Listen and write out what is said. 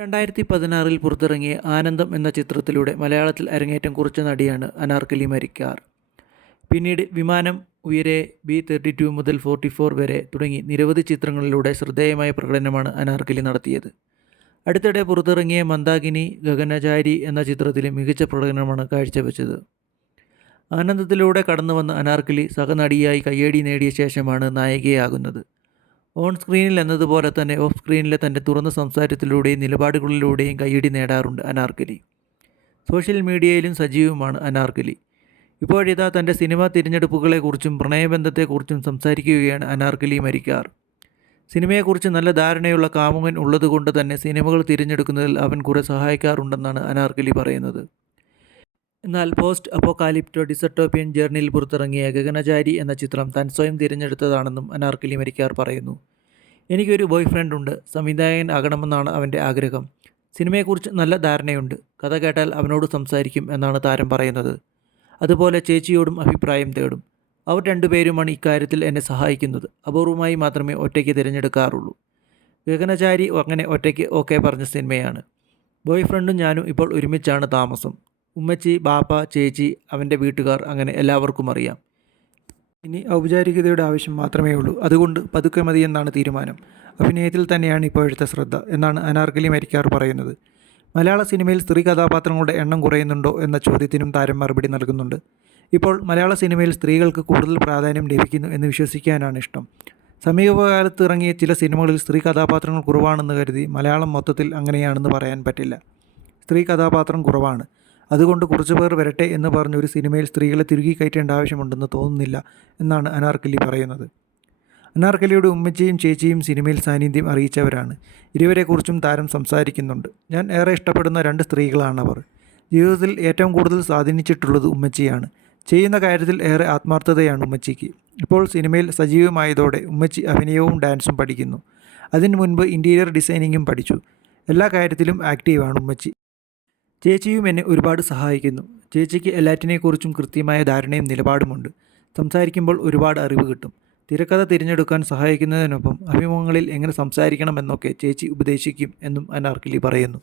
രണ്ടായിരത്തി പതിനാറിൽ പുറത്തിറങ്ങിയ ആനന്ദം എന്ന ചിത്രത്തിലൂടെ മലയാളത്തിൽ അരങ്ങേറ്റം കുറിച്ച നടിയാണ് അനാർക്കലി മരിക്കാർ. പിന്നീട് വിമാനം ഉയരെ ബി തേർട്ടി ടു മുതൽ ഫോർട്ടി ഫോർ വരെ തുടങ്ങി നിരവധി ചിത്രങ്ങളിലൂടെ ശ്രദ്ധേയമായ പ്രകടനമാണ് അനാർക്കലി നടത്തിയത്. അടുത്തിടെ പുറത്തിറങ്ങിയ മന്ദാകിനി ഗഗനചാരി എന്ന ചിത്രത്തിലെ മികച്ച പ്രകടനമാണ് കാഴ്ചവെച്ചത്. ആനന്ദത്തിലൂടെ കടന്നു വന്ന അനാർക്കലി സഹനടിയായി കയ്യടി നേടിയ ശേഷമാണ് നായികയാകുന്നത്. ഓൺ സ്ക്രീനിൽ എന്നതുപോലെ തന്നെ ഓഫ് സ്ക്രീനിലെ തന്റെ തുറന്ന സംസാരത്തിലൂടെയും നിലപാടുകളിലൂടെയും കയ്യടി നേടാറുണ്ട് അനാർക്കലി സോഷ്യൽ മീഡിയയിലും സജീവമാണ് അനാർക്കലി ഇപ്പോഴിതാ തന്റെ സിനിമാ തിരഞ്ഞെടുപ്പുകളെക്കുറിച്ചും പ്രണയബന്ധത്തെക്കുറിച്ചും സംസാരിക്കുകയാണ് അനാർക്കലി മരിക്കാർ. സിനിമയെക്കുറിച്ച് നല്ല ധാരണയുള്ള കാമുകൻ ഉള്ളതുകൊണ്ട് തന്നെ സിനിമകൾ തിരഞ്ഞെടുക്കുന്നതിൽ അവൻ കുറെ സഹായിക്കാറുണ്ടെന്നാണ് അനാർക്കലി പറയുന്നത്. എന്നാൽ പോസ്റ്റ് അപ്പോകാലിപ്റ്റോ ഡിസട്ടോപ്പിയൻ ജേർണിയിൽ പുറത്തിറങ്ങിയ ഗഗനചാരി എന്ന ചിത്രം താൻ സ്വയം തിരഞ്ഞെടുത്തതാണെന്നും അനാർക്കലി മരിക്കാർ പറയുന്നു. എനിക്കൊരു ബോയ് ഫ്രണ്ട് ഉണ്ട് സംവിധായകൻ ആകണമെന്നാണ് അവന്റെ ആഗ്രഹം. സിനിമയെക്കുറിച്ച് നല്ല ധാരണയുണ്ട്. കഥ കേട്ടാൽ അവനോട് സംസാരിക്കും എന്നാണ് താരം പറയുന്നത്. അതുപോലെ ചേച്ചിയോടും അഭിപ്രായം തേടും. അവർ രണ്ടുപേരുമാണ് ഇക്കാര്യത്തിൽ എന്നെ സഹായിക്കുന്നത്. അപൂർവമായി മാത്രമേ ഒറ്റയ്ക്ക് തിരഞ്ഞെടുക്കാറുള്ളൂ. ഗഗനചാരി അങ്ങനെ ഒറ്റയ്ക്ക് ഓക്കെ പറഞ്ഞ സിനിമയാണ്. ബോയ് ഫ്രണ്ടും ഞാനും ഇപ്പോൾ ഒരുമിച്ചാണ് താമസം. ഉമ്മച്ചി ബാപ്പ ചേച്ചി അവന്റെ വീട്ടുകാർ അങ്ങനെ എല്ലാവർക്കും അറിയാം. ഇനി ഔപചാരികതയുടെ ആവശ്യം മാത്രമേ ഉള്ളൂ. അതുകൊണ്ട് പതുക്കെ മതി എന്നാണ് തീരുമാനം. അഭിനയത്തിൽ തന്നെയാണ് ഇപ്പോഴത്തെ ശ്രദ്ധ എന്നാണ് അനാർക്കലി മരിക്കാർ പറയുന്നത്. മലയാള സിനിമയിൽ സ്ത്രീ കഥാപാത്രങ്ങളുടെ എണ്ണം കുറയുന്നുണ്ടോ എന്ന ചോദ്യത്തിനും താരം മറുപടി നൽകുന്നുണ്ട്. ഇപ്പോൾ മലയാള സിനിമയിൽ സ്ത്രീകൾക്ക് കൂടുതൽ പ്രാധാന്യം ലഭിക്കുന്നു എന്ന് വിശ്വസിക്കാനാണ് ഇഷ്ടം. സമീപകാലത്ത് ഇറങ്ങിയ ചില സിനിമകളിൽ സ്ത്രീ കഥാപാത്രങ്ങൾ കുറവാണെന്ന് കരുതി മലയാളം മൊത്തത്തിൽ അങ്ങനെയാണെന്ന് പറയാൻ പറ്റില്ല. സ്ത്രീ കഥാപാത്രം കുറവാണ്. അതുകൊണ്ട് കുറച്ചു പേർ വരട്ടെ എന്ന് പറഞ്ഞ ഒരു സിനിമയിൽ സ്ത്രീകളെ തിരുകി കയറ്റേണ്ട ആവശ്യമുണ്ടെന്ന് തോന്നുന്നില്ല എന്നാണ് അനാർക്കലി പറയുന്നത്. അനാർക്കലിയുടെ ഉമ്മച്ചിയും ചേച്ചിയും സിനിമയിൽ സാന്നിധ്യം അറിയിച്ചവരാണ്. ഇരുവരെക്കുറിച്ചും താരം സംസാരിക്കുന്നുണ്ട്. ഞാൻ ഏറെ ഇഷ്ടപ്പെടുന്ന രണ്ട് സ്ത്രീകളാണവർ. ജീവിതത്തിൽ ഏറ്റവും കൂടുതൽ സ്വാധീനിച്ചിട്ടുള്ളത് ഉമ്മച്ചിയാണ്. ചെയ്യുന്ന കാര്യത്തിൽ ഏറെ ആത്മാർത്ഥതയാണ് ഉമ്മച്ചിക്ക്. ഇപ്പോൾ സിനിമയിൽ സജീവമായതോടെ ഉമ്മച്ചി അഭിനയവും ഡാൻസും പഠിക്കുന്നു. അതിനു മുൻപ് ഇന്റീരിയർ ഡിസൈനിങ്ങും പഠിച്ചു. എല്ലാ കാര്യത്തിലും ആക്റ്റീവാണ് ഉമ്മച്ചി. ചേച്ചിയും എന്നെ ഒരുപാട് സഹായിക്കുന്നു. ചേച്ചിക്ക് എല്ലാറ്റിനെക്കുറിച്ചും കൃത്യമായ ധാരണയും നിലപാടുമുണ്ട്. സംസാരിക്കുമ്പോൾ ഒരുപാട് അറിവ് കിട്ടും. തിരക്കഥ തിരഞ്ഞെടുക്കാൻ സഹായിക്കുന്നതിനൊപ്പം അഭിമുഖങ്ങളിൽ എങ്ങനെ സംസാരിക്കണമെന്നൊക്കെ ചേച്ചി ഉപദേശിക്കും എന്നും അനാർക്കിലി പറയുന്നു.